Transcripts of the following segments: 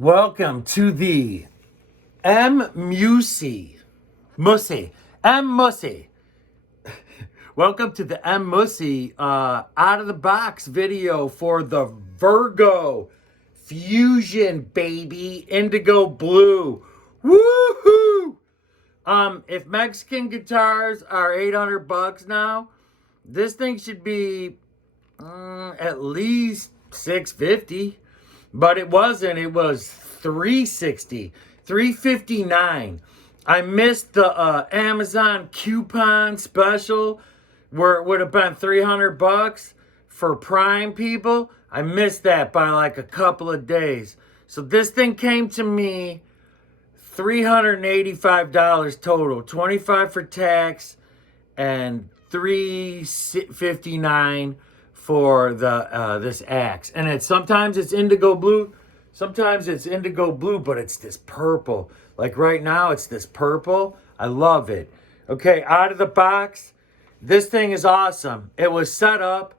Welcome to the Musi. Welcome to the Musi out of the box video for the Virgo Fusion, baby, indigo blue. Woohoo! If Mexican guitars are $800 now, this thing should be at least $650. But it wasn't. It was $360, $359. I missed the Amazon coupon special where it would have been $300 for Prime people. I missed that by like a couple of days. So this thing came to me $385 total, $25 for tax and $359 for the this axe. And sometimes it's indigo blue, but it's this purple. Like right now it's this purple. I love it. Okay, out of the box, this thing is awesome. It was set up,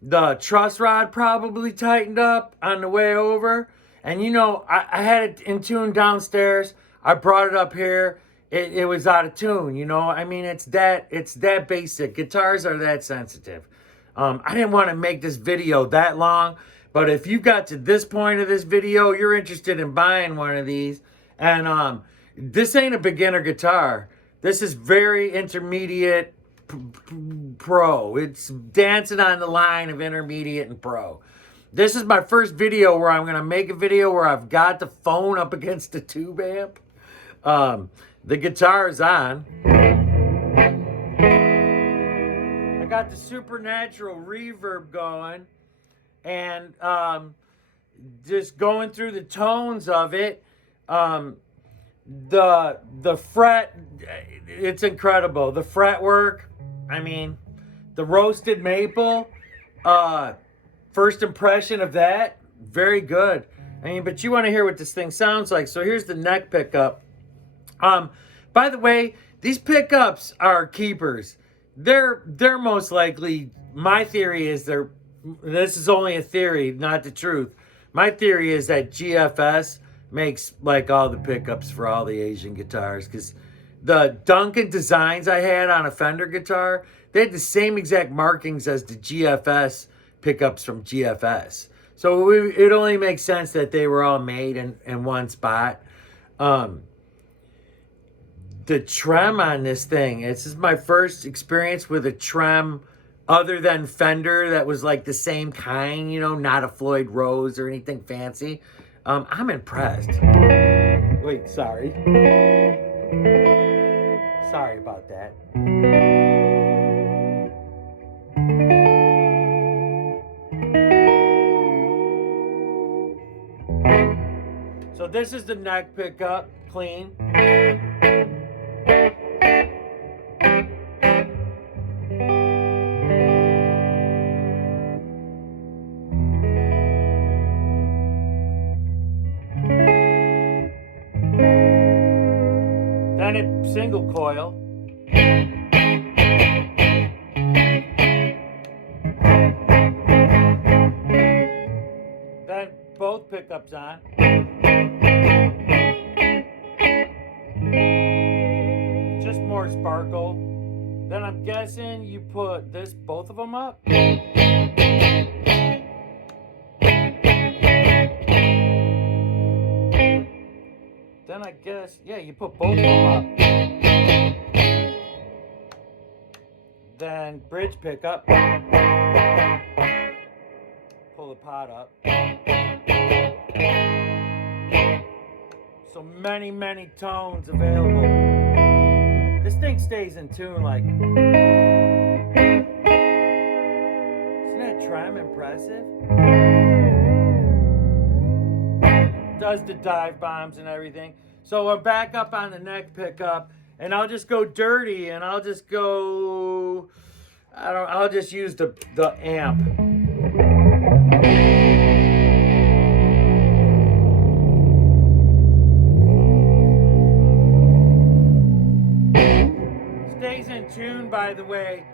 the truss rod probably tightened up on the way over, and I had it in tune downstairs. I brought it up here. It was out of tune. I mean, it's that basic. Guitars are that sensitive. I didn't want to make this video that long, but if you got to this point of this video, you're interested in buying one of these. And this ain't a beginner guitar. This is very intermediate pro. It's dancing on the line of intermediate and pro. This is my first video where I'm going to make a video where I've got the phone up against the tube amp. The guitar is on. Got the supernatural reverb going, and just going through the tones of it. The fret, it's incredible. The fretwork, I mean, the roasted maple, first impression of that, very good. I mean, but you want to hear what this thing sounds like. So here's the neck pickup. By the way, these pickups are keepers. They're most likely, my theory is this is only a theory, not the truth. My theory is that GFS makes like all the pickups for all the Asian guitars, because the Duncan designs I had on a Fender guitar, they had the same exact markings as the GFS pickups from GFS. So it only makes sense that they were all made in one spot. The trem on this thing, this is my first experience with a trem other than Fender that was like the same kind, not a Floyd Rose or anything fancy. I'm impressed. Wait, sorry about that. So this is the neck pickup, clean. Then it single coil. Then both pickups on. Just more sparkle. Then I'm guessing you put both of them up. Then I guess, yeah, you put both of them up. Then bridge pickup. Pull the pot up. So many tones available. This thing stays in tune like... Isn't that trem impressive? Does the dive bombs and everything. So we're back up on the neck pickup, and I'll just go dirty, and I'll just go, I'll just use the amp. Stays in tune, by the way.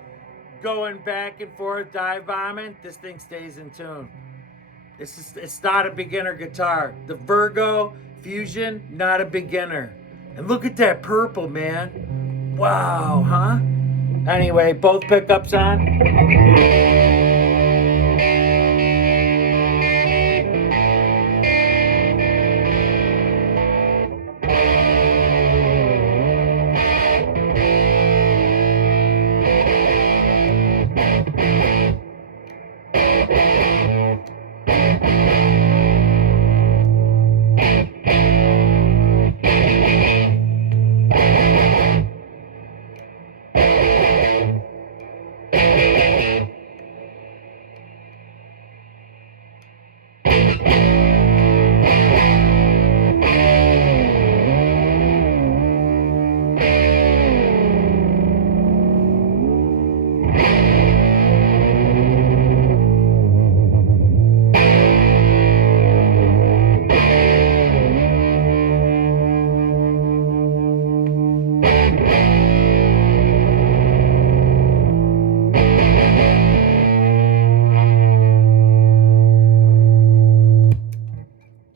Going back and forth, dive bombing, this thing stays in tune. It's not a beginner guitar. The Virgo Fusion, not a beginner. And look at that purple, man. Wow, huh? Anyway, both pickups on.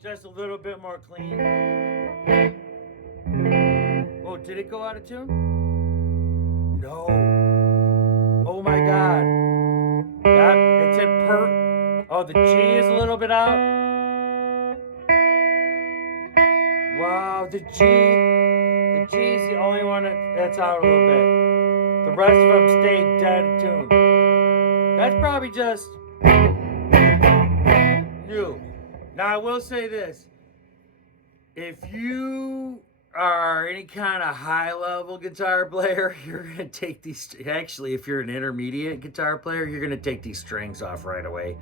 Just a little bit more clean. Oh, did it go out of tune? No. Oh my God. Yep, it's in per. Oh, the G is a little bit out. Wow, the G. The G is the only one that's out a little bit. The rest of them stayed dead tuned. That's probably just new. Now, I will say this. If you are any kind of high-level guitar player, you're going to take these... Actually, if you're an intermediate guitar player, you're going to take these strings off right away.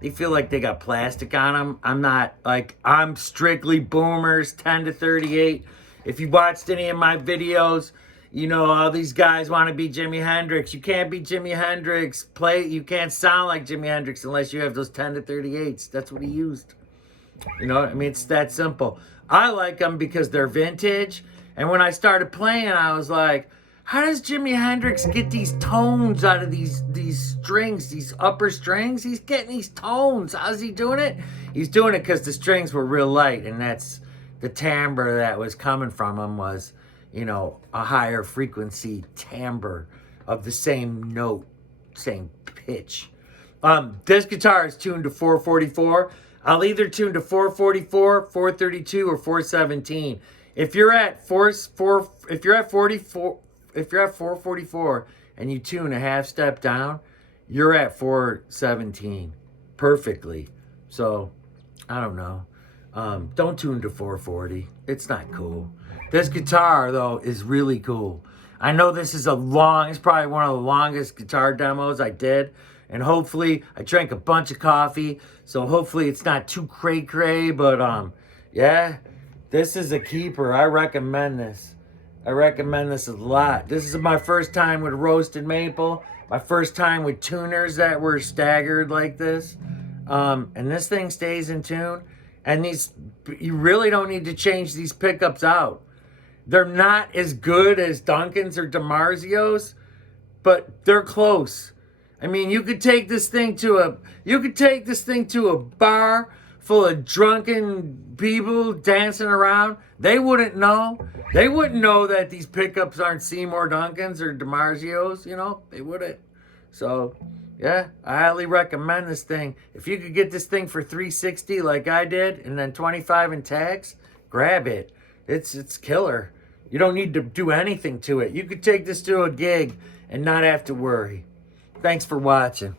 They feel like they got plastic on them. I'm not, like... I'm strictly boomers, 10 to 38. If you watched any of my videos, you know all these guys want to be Jimi Hendrix. You can't be Jimi Hendrix. You can't sound like Jimi Hendrix unless you have those 10 to 38s. That's what he used. You know, I mean, it's that simple. I like them because they're vintage. And when I started playing, I was like, how does Jimi Hendrix get these tones out of these strings, these upper strings? He's getting these tones. How's he doing it? He's doing it because the strings were real light. And that's the timbre that was coming from him was, you know, a higher frequency timbre of the same note, same pitch. This guitar is tuned to 444. I'll either tune to 444, 432, or 417. If you're at 444 and you tune a half step down, you're at 417 perfectly. So, I don't know. Don't tune to 440. It's not cool. This guitar, though, is really cool. I know this is it's probably one of the longest guitar demos I did. And hopefully, I drank a bunch of coffee, so hopefully it's not too cray-cray, but, yeah, this is a keeper. I recommend this. I recommend this a lot. This is my first time with roasted maple, my first time with tuners that were staggered like this, and this thing stays in tune, and you really don't need to change these pickups out. They're not as good as Duncan's or DiMarzio's, but they're close. I mean, you could take this thing to a bar full of drunken people dancing around. They wouldn't know. They wouldn't know that these pickups aren't Seymour Duncans or DiMarzio's, you know? They wouldn't. So, yeah, I highly recommend this thing. If you could get this thing for $360 like I did, and then $25 in tax, grab it. It's killer. You don't need to do anything to it. You could take this to a gig and not have to worry. Thanks for watching.